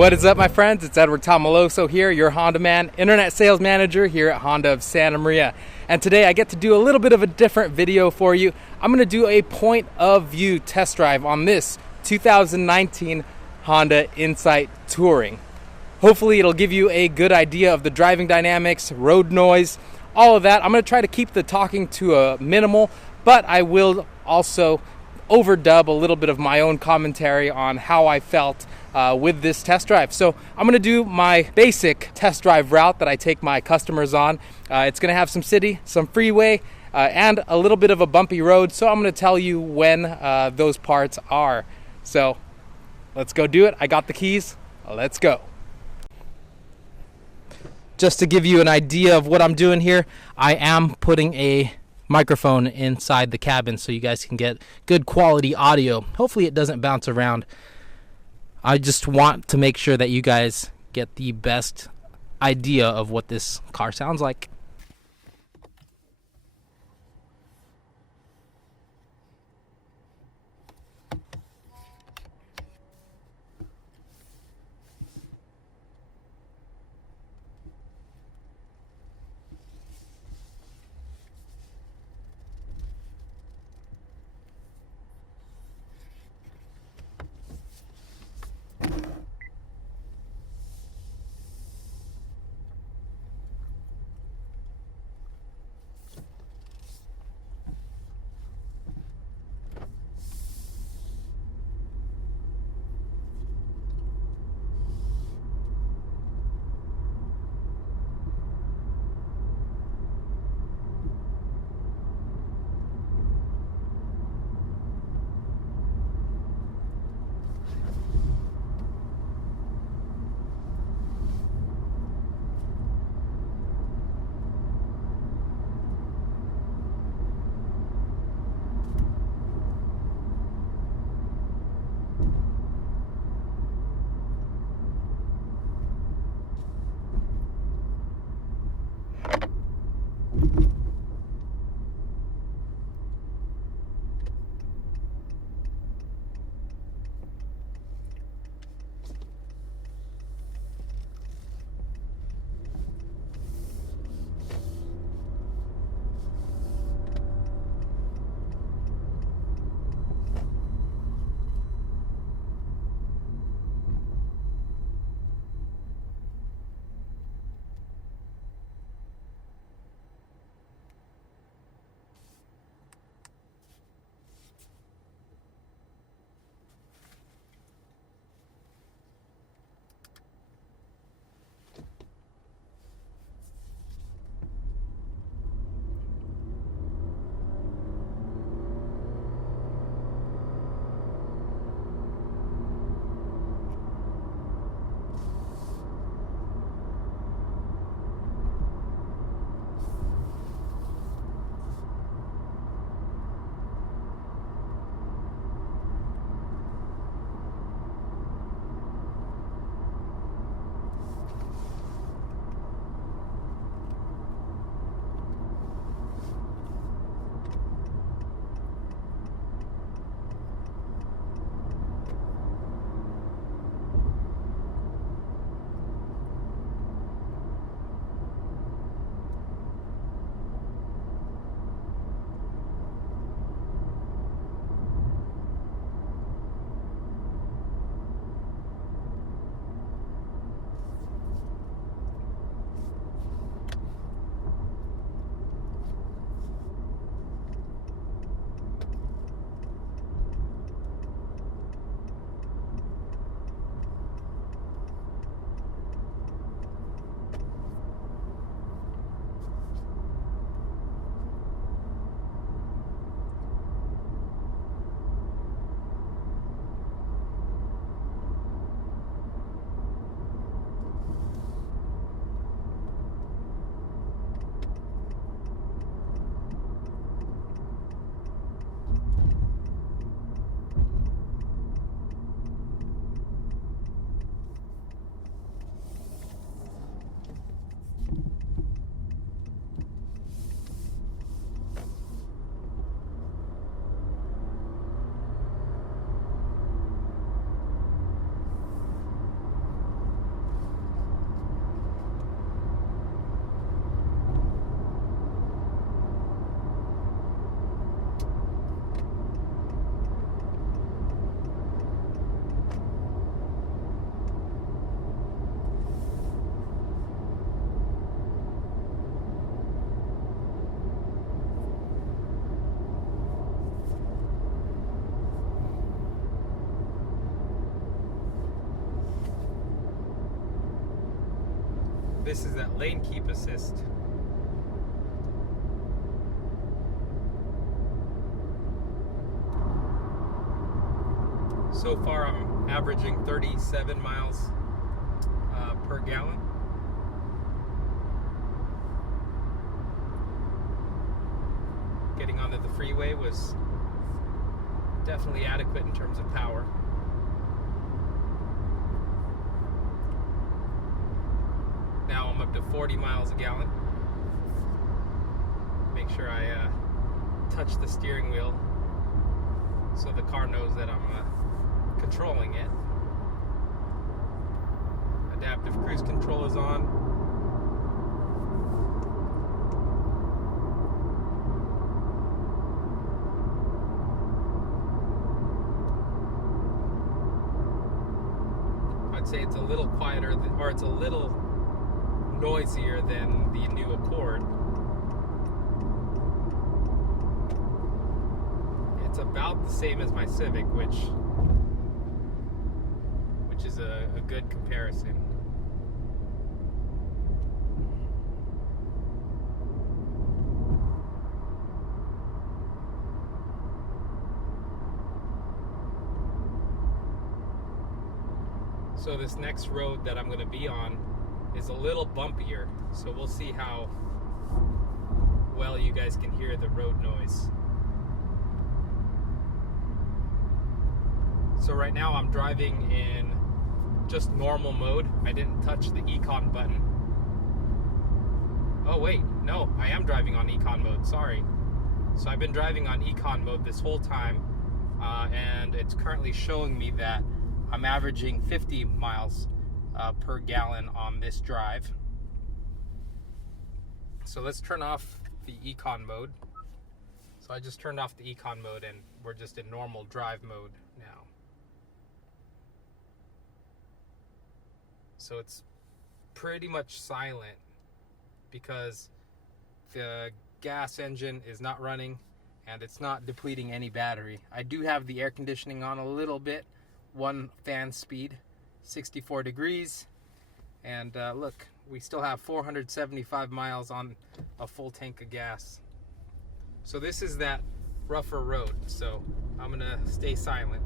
What is up, my friends? It's Edward Tomilloso here, your Honda man, internet sales manager here at Honda of Santa Maria. And today I get to do a little bit of a different video for you. I'm going to do a point of view test drive on this 2019 Honda Insight Touring. Hopefully it'll give you a good idea of the driving dynamics, road noise, all of that. I'm going to try to keep the talking to a minimal, but I will also overdub a little bit of my own commentary on how I felt with this test drive. So I'm going to do my basic test drive route that I take my customers on. It's going to have some city, some freeway, and a little bit of a bumpy road. So I'm going to tell you when those parts are. So let's go do it. I got the keys. Let's go. Just to give you an idea of what I'm doing here, I am putting a microphone inside the cabin so you guys can get good quality audio. Hopefully it doesn't bounce around. I just want to make sure that you guys get the best idea of what this car sounds like. This is that lane keep assist. So far I'm averaging 37 miles per gallon. Getting onto the freeway was definitely adequate in terms of power. Now I'm up to 40 miles a gallon. Make sure I touch the steering wheel so the car knows that I'm controlling it. Adaptive cruise control is on. I'd say it's a little quieter, or it's a little noisier than the new Accord. It's about the same as my Civic, which is a good comparison. So this next road that I'm going to be on is a little bumpier, so we'll see how well you guys can hear the road noise. So right now I'm driving in just normal mode. I didn't touch the econ button. Oh wait, no, I am driving on econ mode, sorry. So I've been driving on econ mode this whole time, and it's currently showing me that I'm averaging 50 miles per gallon on this drive. So let's turn off the econ mode. So I just turned off the econ mode and we're just in normal drive mode now. So it's pretty much silent because the gas engine is not running and it's not depleting any battery. I do have the air conditioning on a little bit. One fan speed, 64 degrees, and look, we still have 475 miles on a full tank of gas. So this is that rougher road, so I'm gonna stay silent.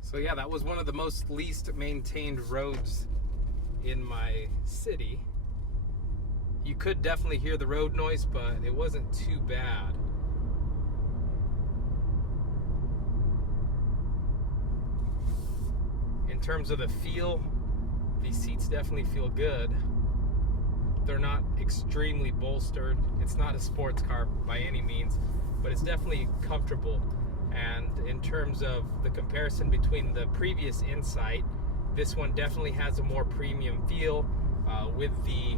So yeah, that was one of the most least maintained roads in my city. You could definitely hear the road noise, but it wasn't too bad. In terms of the feel, these seats definitely feel good. They're not extremely bolstered. It's not a sports car by any means, but it's definitely comfortable. And in terms of the comparison between the previous Insight, this one definitely has a more premium feel. With the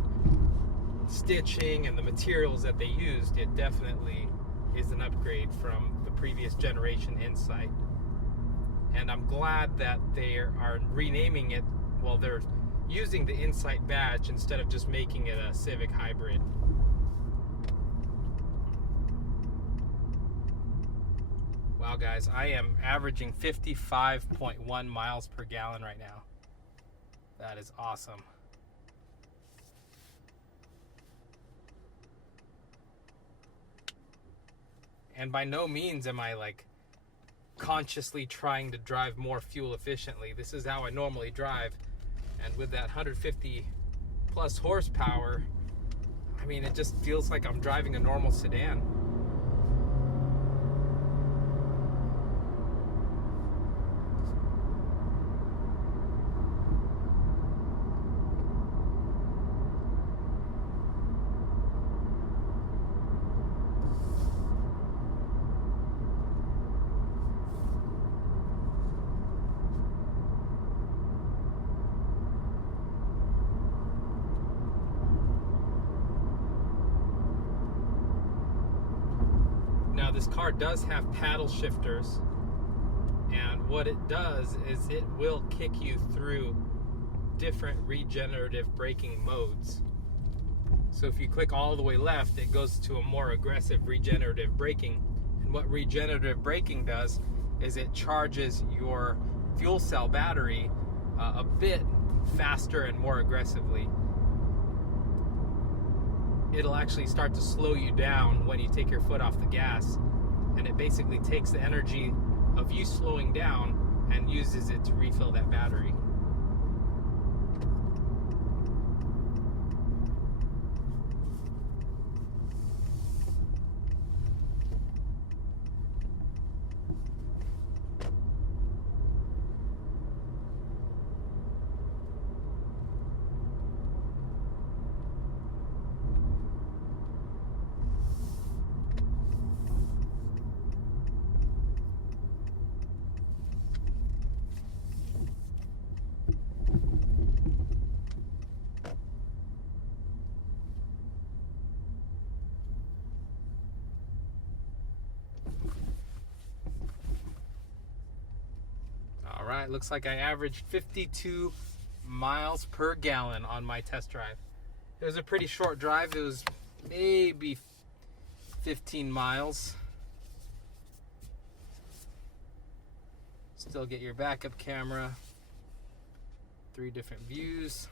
stitching and the materials that they used, it definitely is an upgrade from the previous generation Insight. And I'm glad that they are renaming it, well, they're using the Insight badge instead of just making it a Civic hybrid. Wow guys, I am averaging 55.1 miles per gallon right now. That is awesome. And by no means am I like consciously trying to drive more fuel efficiently. This is how I normally drive. And with that 150 plus horsepower, I mean, it just feels like I'm driving a normal sedan. Now this car does have paddle shifters, and what it does is it will kick you through different regenerative braking modes. So if you click all the way left, it goes to a more aggressive regenerative braking. And what regenerative braking does is it charges your fuel cell battery a bit faster and more aggressively. It'll actually start to slow you down when you take your foot off the gas, and it basically takes the energy of you slowing down and uses it to refill that battery. All right, looks like I averaged 52 miles per gallon on my test drive. It was a pretty short drive. It was maybe 15 miles. Still get your backup camera, 3 different views.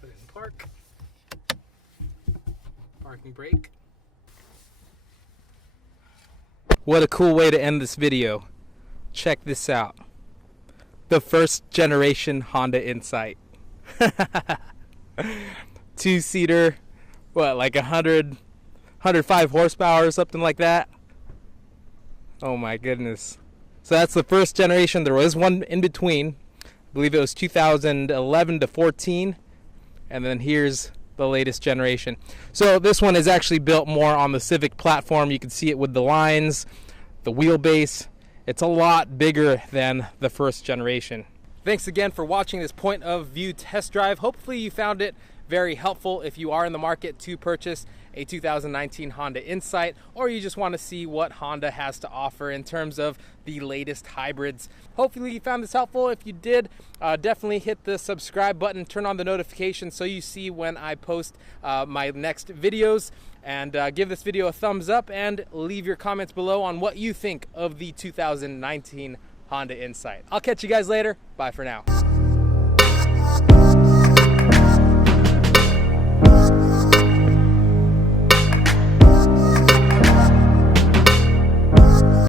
Put it in park. Parking brake. What a cool way to end this video. Check this out. The first generation Honda Insight. 2-seater, what, like 105 horsepower or something like that? Oh my goodness. So that's the first generation. There was one in between. I believe it was 2011 to 14. And then here's the latest generation. So this one is actually built more on the Civic platform. You can see it with the lines, the wheelbase. It's a lot bigger than the first generation. Thanks again for watching this point of view test drive. Hopefully you found it very helpful if you are in the market to purchase a 2019 Honda Insight, or you just want to see what Honda has to offer in terms of the latest hybrids. Hopefully you found this helpful. If you did, definitely hit the subscribe button, turn on the notifications so you see when I post my next videos, and give this video a thumbs up and leave your comments below on what you think of the 2019 Honda Insight. I'll catch you guys later. Bye for now.